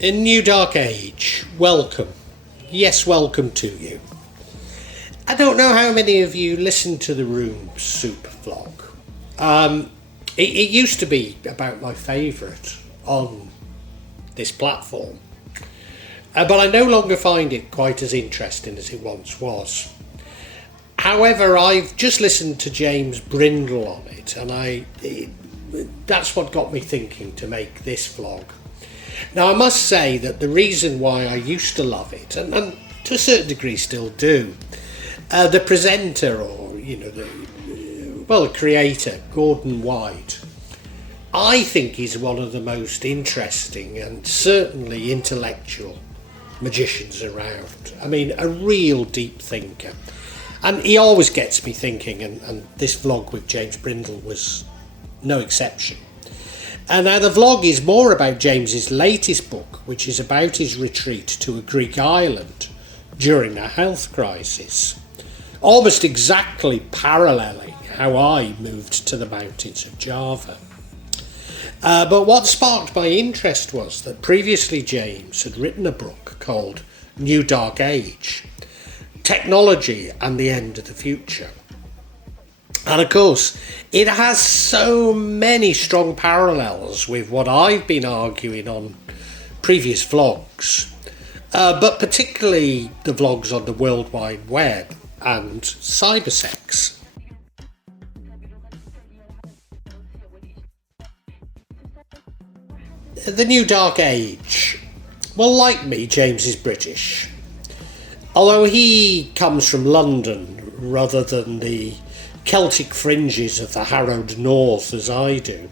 In New Dark Age, welcome. Yes, welcome to you. I don't know how many of you listen to the Room Soup vlog. It used to be about my favourite on this platform. But I no longer find it quite as interesting as it once was. However, I've just listened to James Bridle on it, and that's what got me thinking to make this vlog. Now, I must say that the reason why I used to love it, and to a certain degree still do, the presenter or, the creator, Gordon White, I think he's one of the most interesting and certainly intellectual magicians around. I mean, a real deep thinker. And he always gets me thinking, and this vlog with James Bridle was no exception. And now the vlog is more about James's latest book, which is about his retreat to a Greek island during a health crisis, almost exactly paralleling how I moved to the mountains of Java. But what sparked my interest was that previously James had written a book called New Dark Age, Technology and the End of the Future. And of course, it has so many strong parallels with what I've been arguing on previous vlogs, but particularly the vlogs on the World Wide Web and cybersex. The New Dark Age. Well, like me, James is British. Although he comes from London rather than the Celtic fringes of the harrowed north as I do.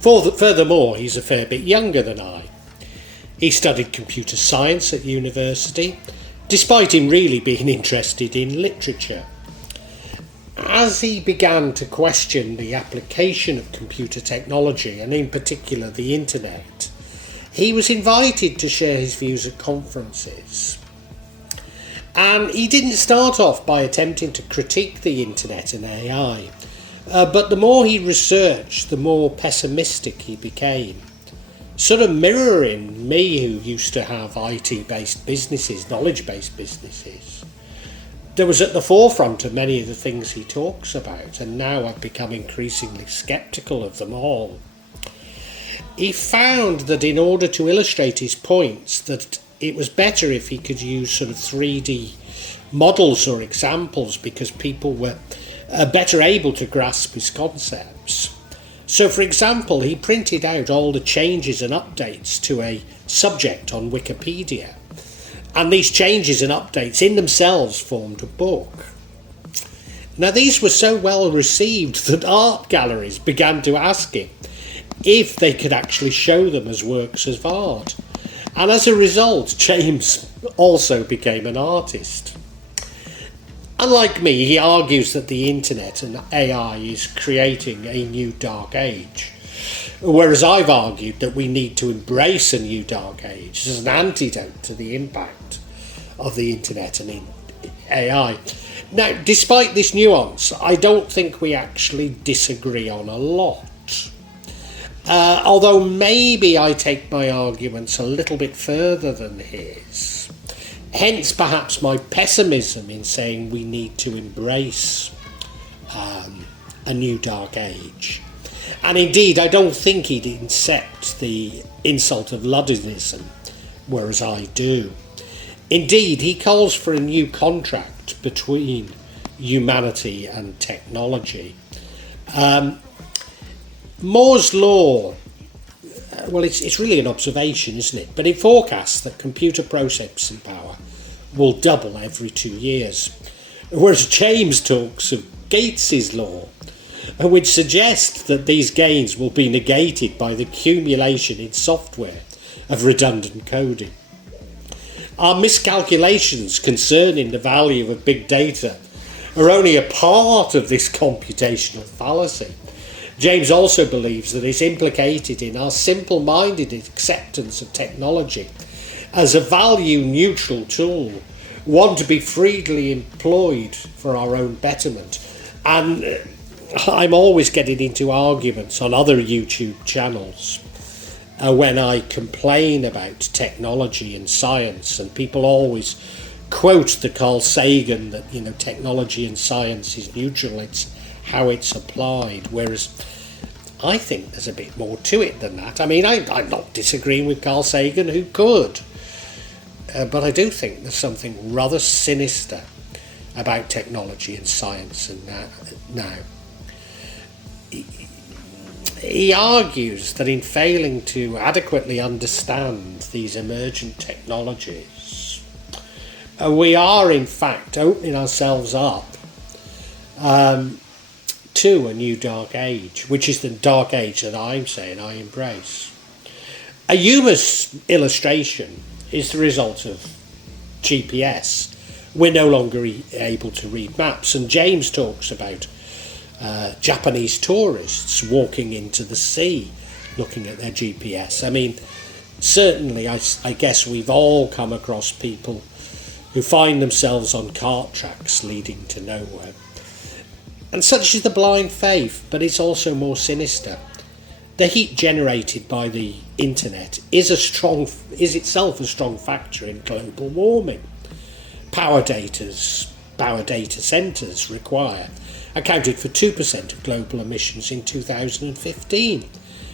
Furthermore, he's a fair bit younger than I. He studied computer science at university, despite him really being interested in literature. As he began to question the application of computer technology, and in particular the internet, he was invited to share his views at conferences. And he didn't start off by attempting to critique the internet and AI, but the more he researched, the more pessimistic he became, sort of mirroring me, who used to have IT-based businesses, knowledge-based businesses. That was at the forefront of many of the things he talks about, and now I've become increasingly sceptical of them all. He found that in order to illustrate his points, that it was better if he could use sort of 3D models or examples because people were better able to grasp his concepts. So, for example, he printed out all the changes and updates to a subject on Wikipedia. And these changes and updates in themselves formed a book. Now, these were so well received that art galleries began to ask him if they could actually show them as works of art. And as a result, James also became an artist. Unlike me, he argues that the internet and AI is creating a new dark age, whereas I've argued that we need to embrace a new dark age as an antidote to the impact of the internet and AI. Now, despite this nuance, I don't think we actually disagree on a lot. Although maybe I take my arguments a little bit further than his. Hence perhaps my pessimism in saying we need to embrace a new dark age. And indeed, I don't think he'd accept the insult of Ludditism, whereas I do. Indeed, he calls for a new contract between humanity and technology. Moore's law, well, it's really an observation, isn't it? But it forecasts that computer processing power will double every 2 years. Whereas James talks of Gates's law, which suggests that these gains will be negated by the accumulation in software of redundant coding. Our miscalculations concerning the value of big data are only a part of this computational fallacy. James also believes that it's implicated in our simple-minded acceptance of technology as a value-neutral tool, one to be freely employed for our own betterment. And I'm always getting into arguments on other YouTube channels when I complain about technology and science, and people always quote the Carl Sagan that, technology and science is neutral, it's how it's applied, whereas I think there's a bit more to it than that. I mean, I'm not disagreeing with Carl Sagan, who could, but I do think there's something rather sinister about technology and science and now. He argues that in failing to adequately understand these emergent technologies, we are in fact opening ourselves up to a new dark age, which is the dark age that I'm saying I embrace. A humorous illustration is the result of GPS. We're no longer able to read maps, and James talks about Japanese tourists walking into the sea looking at their GPS. I mean, certainly I guess we've all come across people who find themselves on cart tracks leading to nowhere. And such is the blind faith, but it's also more sinister. The heat generated by the internet is itself a strong factor in global warming. Power data centres accounted for 2% of global emissions in 2015,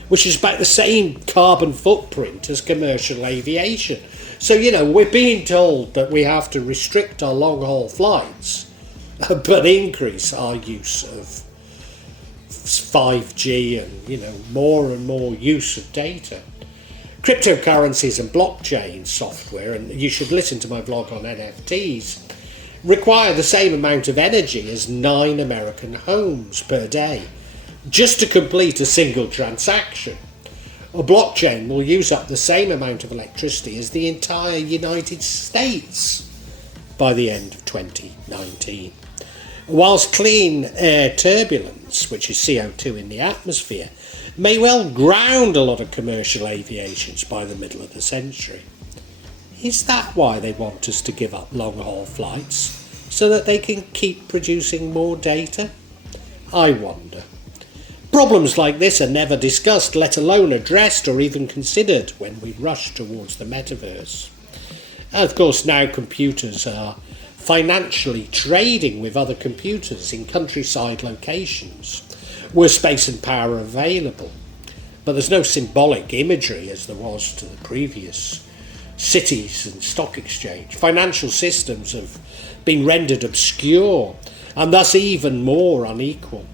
which is about the same carbon footprint as commercial aviation. So, we're being told that we have to restrict our long-haul flights, but increase our use of 5G and, more and more use of data. Cryptocurrencies and blockchain software, and you should listen to my vlog on NFTs, require the same amount of energy as 9 American homes per day just to complete a single transaction. A blockchain will use up the same amount of electricity as the entire United States by the end of 2019. Whilst clean air turbulence, which is CO2 in the atmosphere, may well ground a lot of commercial aviations by the middle of the century. Is that why they want us to give up long-haul flights, so that they can keep producing more data? I wonder. Problems like this are never discussed, let alone addressed or even considered when we rush towards the metaverse. Of course, now computers are financially trading with other computers in countryside locations where space and power are available, but there's no symbolic imagery as there was to the previous cities and stock exchange. Financial systems have been rendered obscure and thus even more unequal.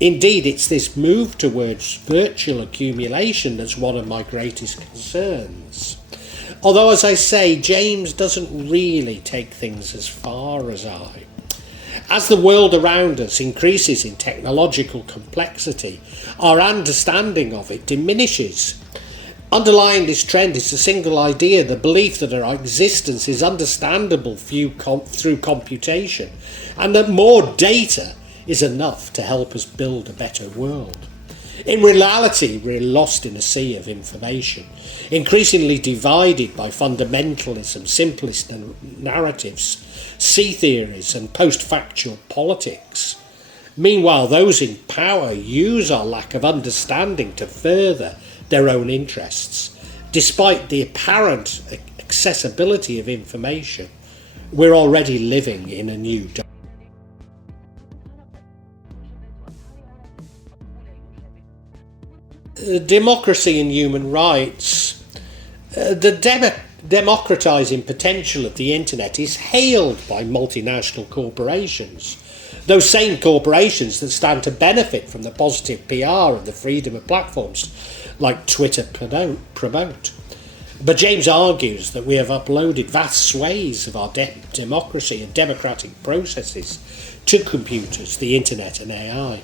Indeed, it's this move towards virtual accumulation that's one of my greatest concerns. Although, as I say, James doesn't really take things as far as I. As the world around us increases in technological complexity, our understanding of it diminishes. Underlying this trend is the single idea, the belief that our existence is understandable through computation, and that more data is enough to help us build a better world. In reality, we're lost in a sea of information, increasingly divided by fundamentalism, simplist narratives, sea theories, and post-factual politics. Meanwhile, those in power use our lack of understanding to further their own interests. Despite the apparent accessibility of information, we're already living in a new democracy and human rights. The democratising potential of the internet is hailed by multinational corporations, those same corporations that stand to benefit from the positive PR and the freedom of platforms like Twitter promote. But James argues that we have uploaded vast swathes of our democracy and democratic processes to computers, the internet and AI.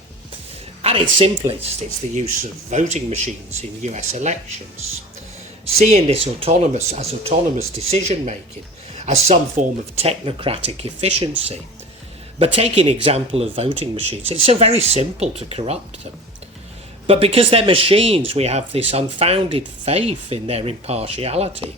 At its simplest, it's the use of voting machines in US elections. Seeing this autonomous decision-making as some form of technocratic efficiency. But taking an example of voting machines, it's so very simple to corrupt them. But because they're machines, we have this unfounded faith in their impartiality.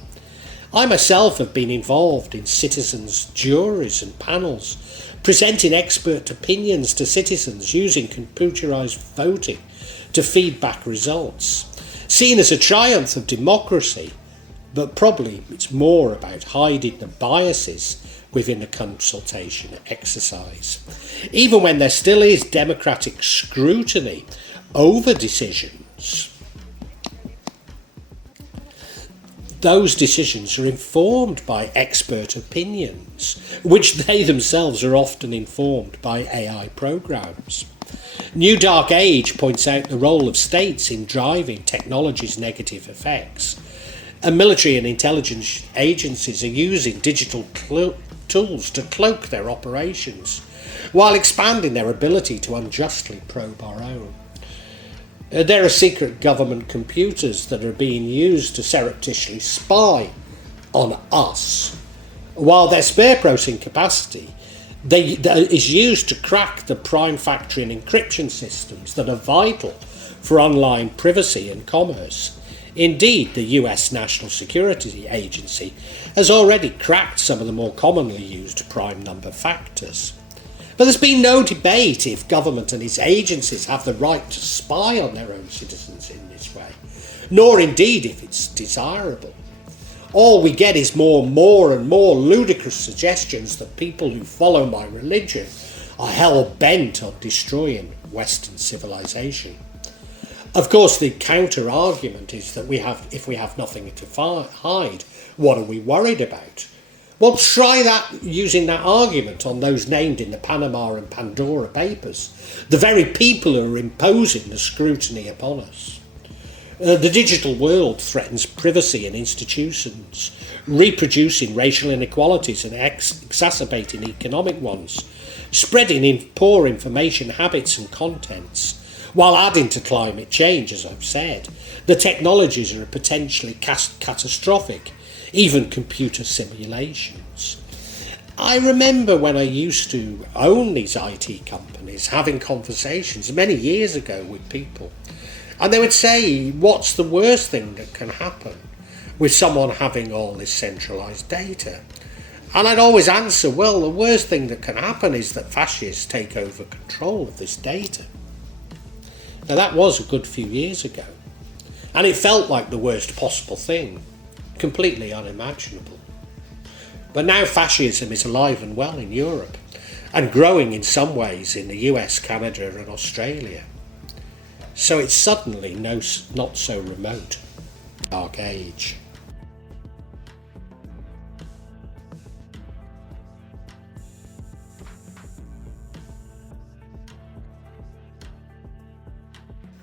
I myself have been involved in citizens' juries and panels, presenting expert opinions to citizens using computerised voting to feed back results. seen as a triumph of democracy, but probably it's more about hiding the biases within the consultation exercise. Even when there still is democratic scrutiny over decisions, those decisions are informed by expert opinions, which they themselves are often informed by AI programs. New Dark Age points out the role of states in driving technology's negative effects, and military and intelligence agencies are using digital tools to cloak their operations, while expanding their ability to unjustly probe our own. There are secret government computers that are being used to surreptitiously spy on us, while their spare processing capacity is used to crack the prime factory and encryption systems that are vital for online privacy and commerce. Indeed, the US National Security Agency has already cracked some of the more commonly used prime number factors. But there's been no debate if government and its agencies have the right to spy on their own citizens in this way, nor indeed if it's desirable. All we get is more and more ludicrous suggestions that people who follow my religion are hell-bent on destroying Western civilization. Of course, the counter-argument is that if we have nothing to hide, what are we worried about? Well, try that using that argument on those named in the Panama and Pandora Papers, the very people who are imposing the scrutiny upon us. The digital world threatens privacy in institutions, reproducing racial inequalities and exacerbating economic ones, spreading in poor information habits and contents, while adding to climate change, as I've said. The technologies are potentially catastrophic, even computer simulations. I remember when I used to own these IT companies having conversations many years ago with people, and they would say, what's the worst thing that can happen with someone having all this centralised data? And I'd always answer, well, the worst thing that can happen is that fascists take over control of this data. Now that was a good few years ago, and it felt like the worst possible thing, completely unimaginable. But now fascism is alive and well in Europe, and growing in some ways in the US, Canada and Australia. So it's suddenly not so remote. Dark Age.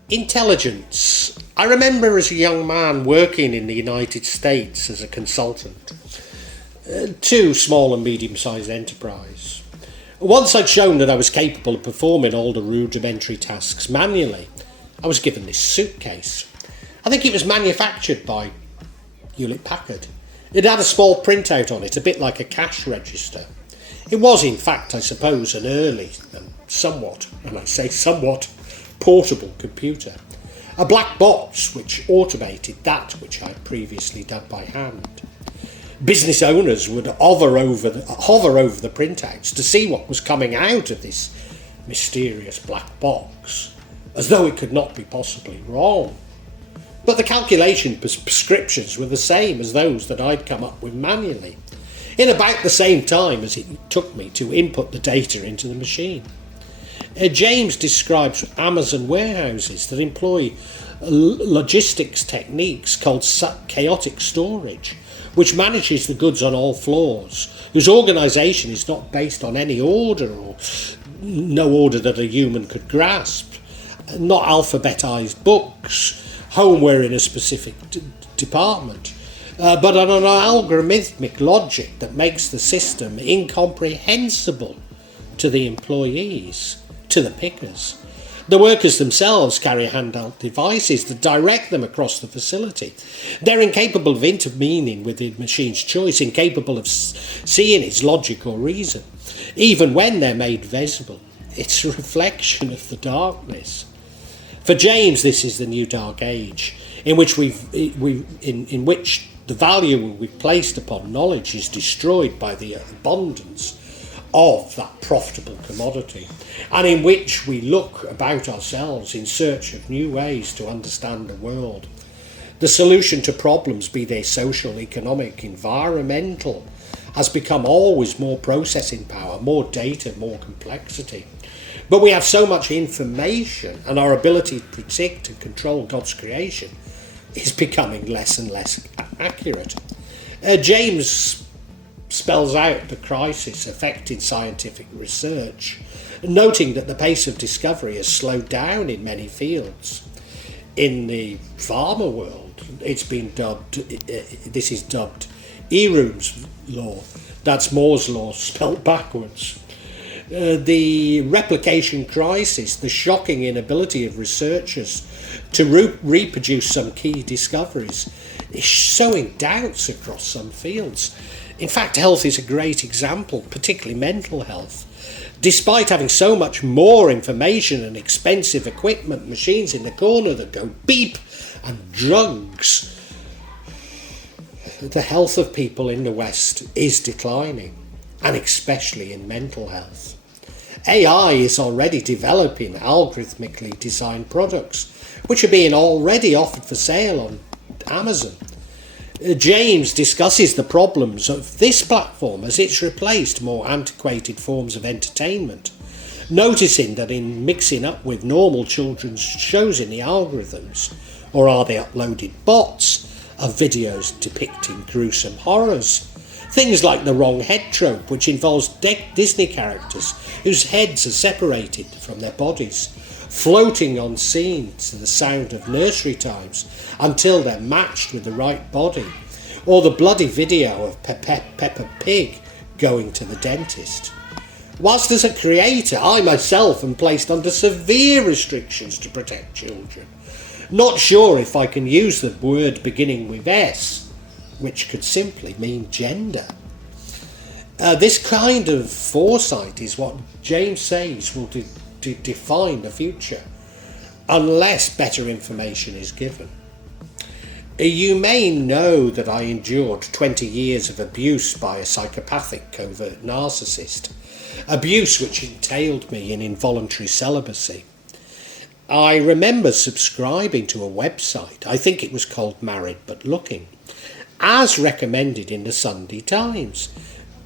Intelligence. I remember as a young man working in the United States as a consultant to small and medium-sized enterprise. Once I'd shown that I was capable of performing all the rudimentary tasks manually, I was given this suitcase. I think it was manufactured by Hewlett-Packard. It had a small printout on it, a bit like a cash register. It was, in fact, I suppose, an early and somewhat, and I say somewhat, portable computer. A black box which automated that which I had previously done by hand. Business owners would hover over the printouts to see what was coming out of this mysterious black box, as though it could not be possibly wrong. But the calculation prescriptions were the same as those that I'd come up with manually, in about the same time as it took me to input the data into the machine. James describes Amazon warehouses that employ logistics techniques called chaotic storage, which manages the goods on all floors, whose organisation is not based on any order or no order that a human could grasp, not alphabetised books, homeware in a specific department, but on an algorithmic logic that makes the system incomprehensible to the employees, to the pickers. The workers themselves carry handheld devices that direct them across the facility. They're incapable of intervening with the machine's choice, incapable of seeing its logic or reason, even when they're made visible. It's a reflection of the darkness. For James, this is the new dark age, in which in which the value we've placed upon knowledge is destroyed by the abundance of that profitable commodity, and in which we look about ourselves in search of new ways to understand the world The solution to problems, be they social, economic, environmental, has become always more processing power, more data, more complexity. But we have so much information, and our ability to predict and control God's creation is becoming less and less accurate. James spells out the crisis affecting scientific research, noting that the pace of discovery has slowed down in many fields. In the pharma world, it's been dubbed, this is dubbed Eroom's law. That's Moore's law spelt backwards. The replication crisis, the shocking inability of researchers to reproduce some key discoveries, is sowing doubts across some fields. In fact, health is a great example, particularly mental health. Despite having so much more information and expensive equipment, machines in the corner that go beep, and drugs, the health of people in the West is declining, and especially in mental health. AI is already developing algorithmically designed products, which are being already offered for sale on Amazon. James discusses the problems of this platform as it's replaced more antiquated forms of entertainment, noticing that in mixing up with normal children's shows in the algorithms, or are they uploaded bots of videos depicting gruesome horrors. Things like the wrong head trope, which involves Disney characters whose heads are separated from their bodies, floating on scene to the sound of nursery times until they're matched with the right body, or the bloody video of Peppa Pig going to the dentist. Whilst as a creator, I myself am placed under severe restrictions to protect children. Not sure if I can use the word beginning with S, which could simply mean gender. This kind of foresight is what James says will define the future, unless better information is given. You may know that I endured 20 years of abuse by a psychopathic covert narcissist, abuse which entailed me in involuntary celibacy. I remember subscribing to a website, I think it was called Married But Looking, as recommended in the Sunday Times.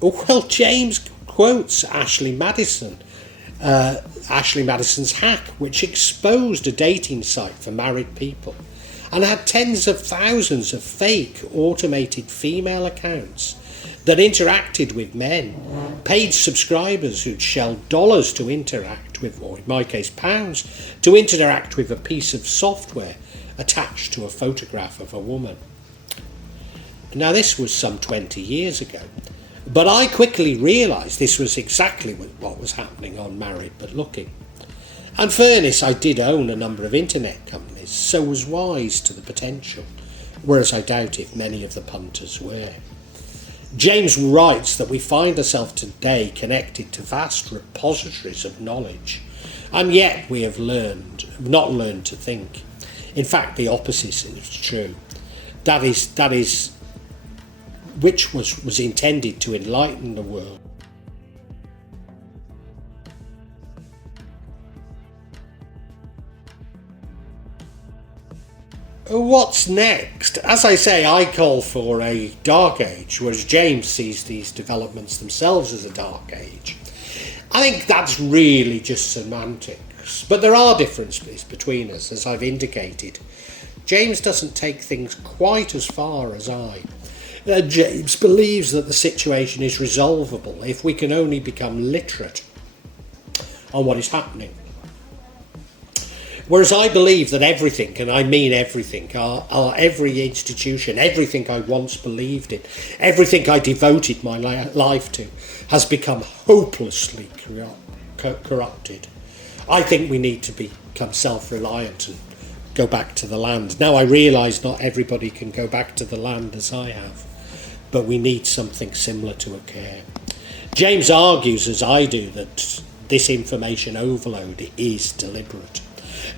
Well, James quotes Ashley Madison's hack, which exposed a dating site for married people and had tens of thousands of fake automated female accounts that interacted with men, paid subscribers who'd shell dollars to interact with, or in my case pounds, to interact with a piece of software attached to a photograph of a woman. Now this was some 20 years ago, but I quickly realised this was exactly what was happening on Married But Looking. In fairness, I did own a number of internet companies, so was wise to the potential, whereas I doubt if many of the punters were. James writes that we find ourselves today connected to vast repositories of knowledge, and yet we have not learned to think. In fact, the opposite is true. That is which was intended to enlighten the world. What's next? As I say, I call for a dark age, whereas James sees these developments themselves as a dark age. I think that's really just semantics, but there are differences between us, as I've indicated. James doesn't take things quite as far as I. James believes that the situation is resolvable if we can only become literate on what is happening. Whereas I believe that everything, and I mean everything, every institution, everything I once believed in, everything I devoted my life to, has become hopelessly corrupted. I think we need to become self-reliant and go back to the land. Now I realise not everybody can go back to the land as I have, but we need something similar to occur. James argues, as I do, that this information overload is deliberate.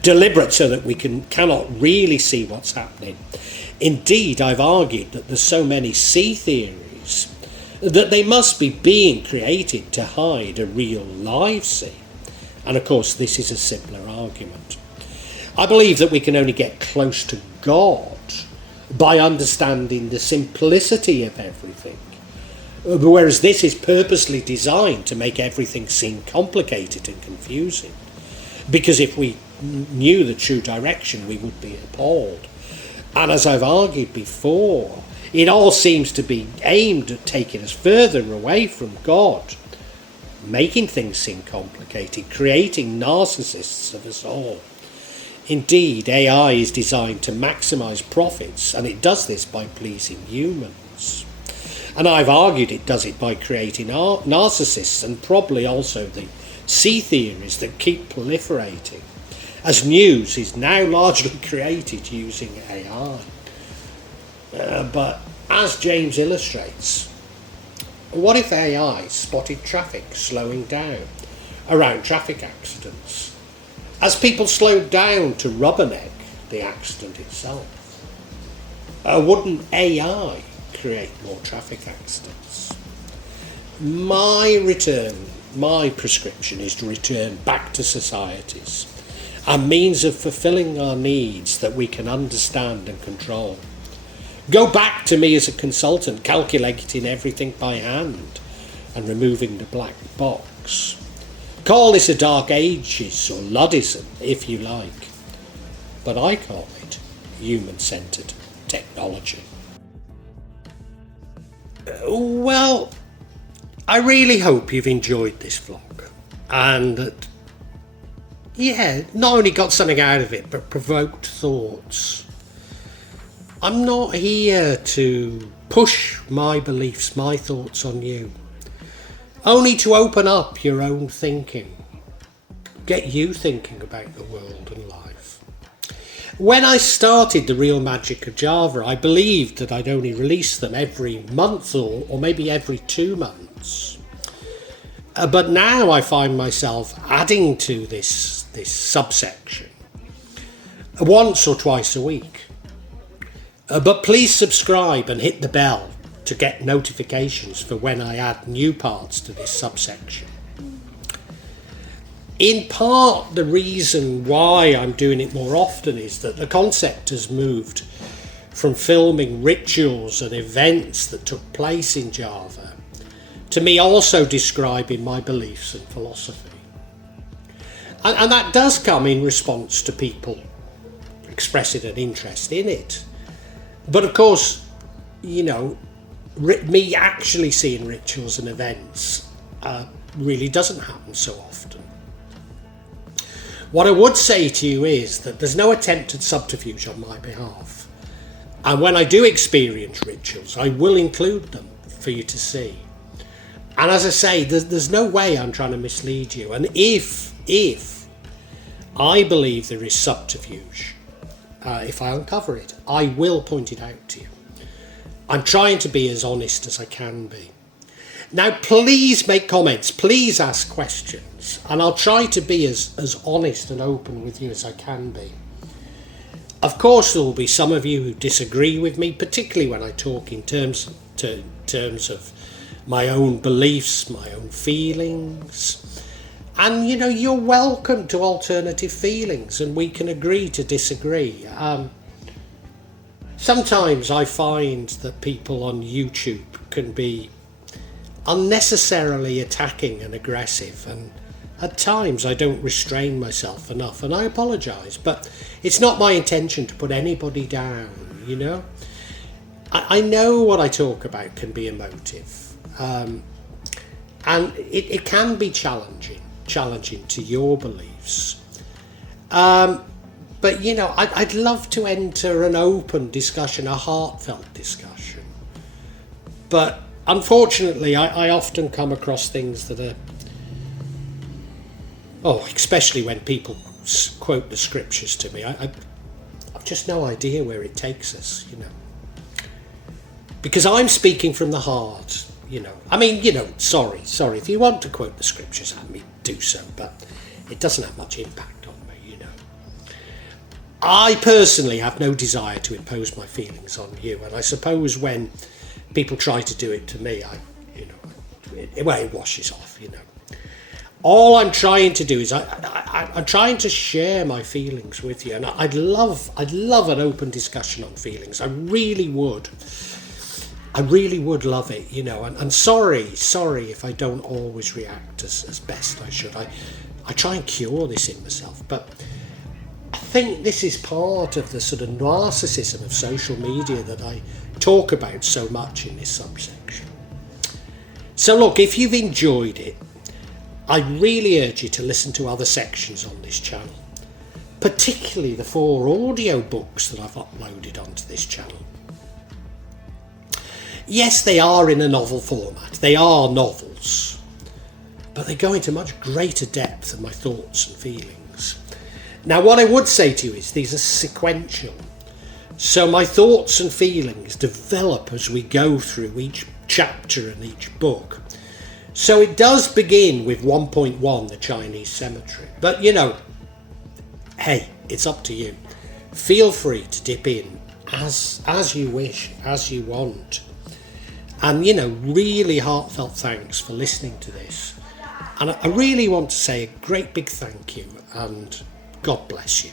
Deliberate so that we cannot really see what's happening. Indeed, I've argued that there's so many sea theories that they must be being created to hide a real live sea. And of course, this is a simpler argument. I believe that we can only get close to God by understanding the simplicity of everything. Whereas this is purposely designed to make everything seem complicated and confusing. Because if we knew the true direction, we would be appalled. And as I've argued before, it all seems to be aimed at taking us further away from God, making things seem complicated, creating narcissists of us all. Indeed, AI is designed to maximise profits, and it does this by pleasing humans. And I've argued it does it by creating narcissists, and probably also the sea theories that keep proliferating, as news is now largely created using AI. But as James illustrates, what if AI spotted traffic slowing down around traffic accidents, as people slowed down to rubberneck the accident itself? Wouldn't AI create more traffic accidents? My prescription is to return back to societies, a means of fulfilling our needs that we can understand and control. Go back to me as a consultant, calculating everything by hand and removing the black box. Call this a Dark Ages or Luddism, if you like, but I call it human-centred technology. Well, I really hope you've enjoyed this vlog, and that, not only got something out of it, but provoked thoughts. I'm not here to push my beliefs, my thoughts on you, only to open up your own thinking, get you thinking about the world and life. When I started The Real Magic of Java, I believed that I'd only release them every month or maybe every 2 months. But now I find myself adding to this subsection once or twice a week. But please subscribe and hit the bell to get notifications for when I add new parts to this subsection. In part, the reason why I'm doing it more often is that the concept has moved from filming rituals and events that took place in Java to me also describing my beliefs and philosophy. And that does come in response to people expressing an interest in it. But of course, me actually seeing rituals and events really doesn't happen so often. What I would say to you is that there's no attempt at subterfuge on my behalf. And when I do experience rituals, I will include them for you to see. And as I say, there's no way I'm trying to mislead you. And if I believe there is subterfuge, if I uncover it, I will point it out to you. I'm trying to be as honest as I can be. Now, please make comments, please ask questions, and I'll try to be as honest and open with you as I can be. Of course, there will be some of you who disagree with me, particularly when I talk in terms of my own beliefs, my own feelings. And, you're welcome to alternative feelings, and we can agree to disagree. Sometimes I find that people on YouTube can be unnecessarily attacking and aggressive, and at times I don't restrain myself enough, and I apologise, but it's not my intention to put anybody down, I know what I talk about can be emotive, and it can be challenging to your beliefs. But, I'd love to enter an open discussion, a heartfelt discussion. But unfortunately, I often come across things that are, especially when people quote the scriptures to me, I've just no idea where it takes us, Because I'm speaking from the heart, sorry, if you want to quote the scriptures at me, do so, but it doesn't have much impact on me, I personally have no desire to impose my feelings on you, and I suppose when people try to do it to me, it washes off, All I'm trying to do is I'm trying to share my feelings with you, and I'd love an open discussion on feelings. I really would love it, you know. And sorry if I don't always react as best I should. I try and cure this in myself, but I think this is part of the sort of narcissism of social media that I talk about so much in this subsection. So look, if you've enjoyed it, I really urge you to listen to other sections on this channel, particularly the 4 audio books that I've uploaded onto this channel. Yes, they are in a novel format, they are novels, but they go into much greater depth than my thoughts and feelings. Now, what I would say to you is these are sequential, so my thoughts and feelings develop as we go through each chapter and each book. So it does begin with 1.1, the Chinese cemetery. But, you know, hey, it's up to you. Feel free to dip in as you wish, as you want. And, you know, really heartfelt thanks for listening to this. And I really want to say a great big thank you, and God bless you.